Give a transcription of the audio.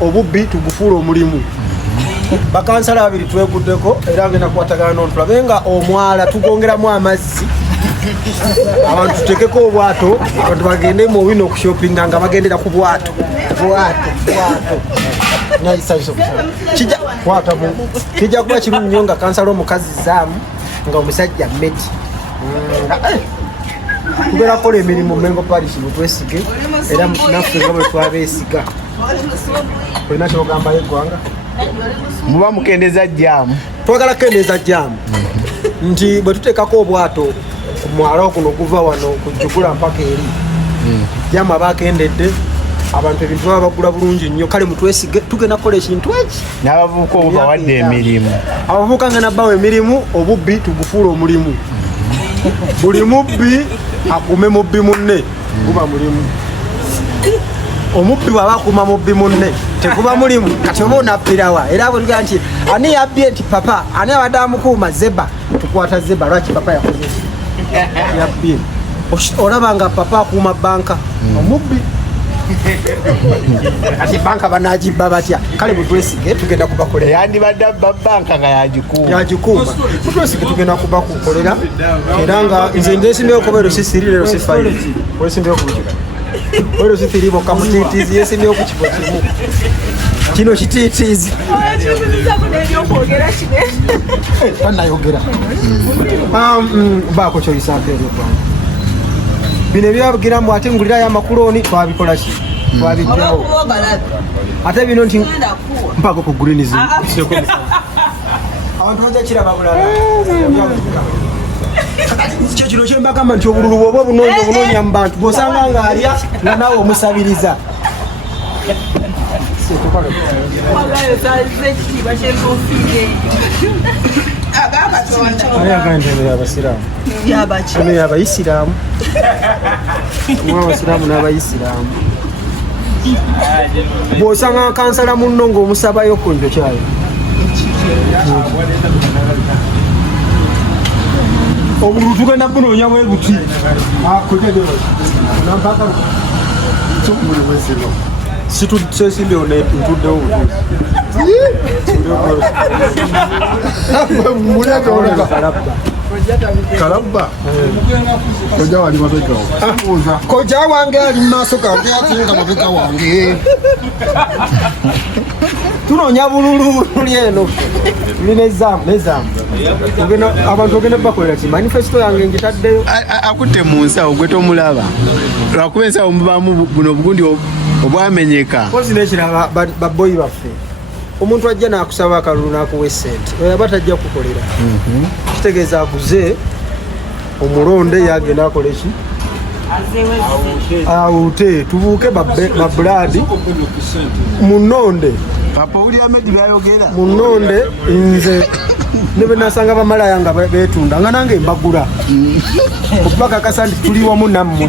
obubbi tugufuula omulimu. Bakansala babiri tweguddeko era ngenda kukwatagana n'otulabe nga omwala tugongeramu amazzi abantu tutekeko obwato abantu bagende mu wino okushopinga nga bagendera ku bwato kijja kuba kirungi nnyo nga kansala omukazi zaamu nga omusajja mmeti tugenda kukola emirimu Mengo Parish mutwesige era naffe nga bwe twabeesiga olina kyogambayo eggwanga muba mukendeza jjaamu twagala kukendeza jjaamu nti bwe tuteekako obwato ku mwala guno okuva wano kujjukula mpaka eri jjaamu aba akendedde abantu ebintu baba bagula bulungi nnyo kale mutwesige tugenda kukola ekintu eki n'abavubuka obubawadde emirimu abavubuka nga nabbawo emirimu obubbi tugufuula omulimu buli mubbi akume mubbi munne guba mulimu omubbi bwaba akuma mubbi munne teguba mulimu kati oba onabbirawa era bwe tugaa nti ani yabbye nti papa ani abadde amukuuma zeba tukwata zeba lwaki papa yakoze yabbye olaba nga papa akuuma banka omubbi kati banka banagibba batya kale mutwesige tugenda kubakolera yandibadde abba banka nga yagikuuma mutwesige tugenda kubakukolera era nga nze ndesimbyeko kuba ero sisiri lero sifaire wesimbyeko kukika wero sifiribo kamutitizi yesimbyeko ku kifo kimu kino kititizi tanayogera baako kyoyisaako eri eggwanga bino ebyabugiramu ate ngulirayo amakuloni twabikola ki twabijjawo ate bino nti mpako ku greenizi abantu bajja kiraba bulala kyo kino kyembagamba nti obululu bwoba obunoonya mu bantu bw'osanga nga alya nga naawe omusabiriza abayisiraamu abasiraamu n'abayisiraamu bw'osanga kansala munno ng'omusabayo ku nto kyayo obululu tugenda bunoonya bwe buti situsesimbyeo ntuddewo Kalabba koja wali mabega koja wange ali maaso gange ate nga mabega wange tunoonya bululu eno nezaamu abantu ogenda bakolera ki manifesto yange ngitaddeyo akutte mu nsawo gwe tomulaba lwakuba ensawo mubaamu buno obugundi obwamenyeka kozi nekiraba baboyi baffe omuntu ajja n'akusaba akalulu n'akuwa essente oyaba tajja kukolera kitegeeza aguze omulonde yagenda akola eki awute tubuuke babuladi munonde papa uli amedi byayogera munonde nze ne bwe nasanga bamalaya nga betunda nga nange mbagula okubakakasa nti tuli wamu nammwe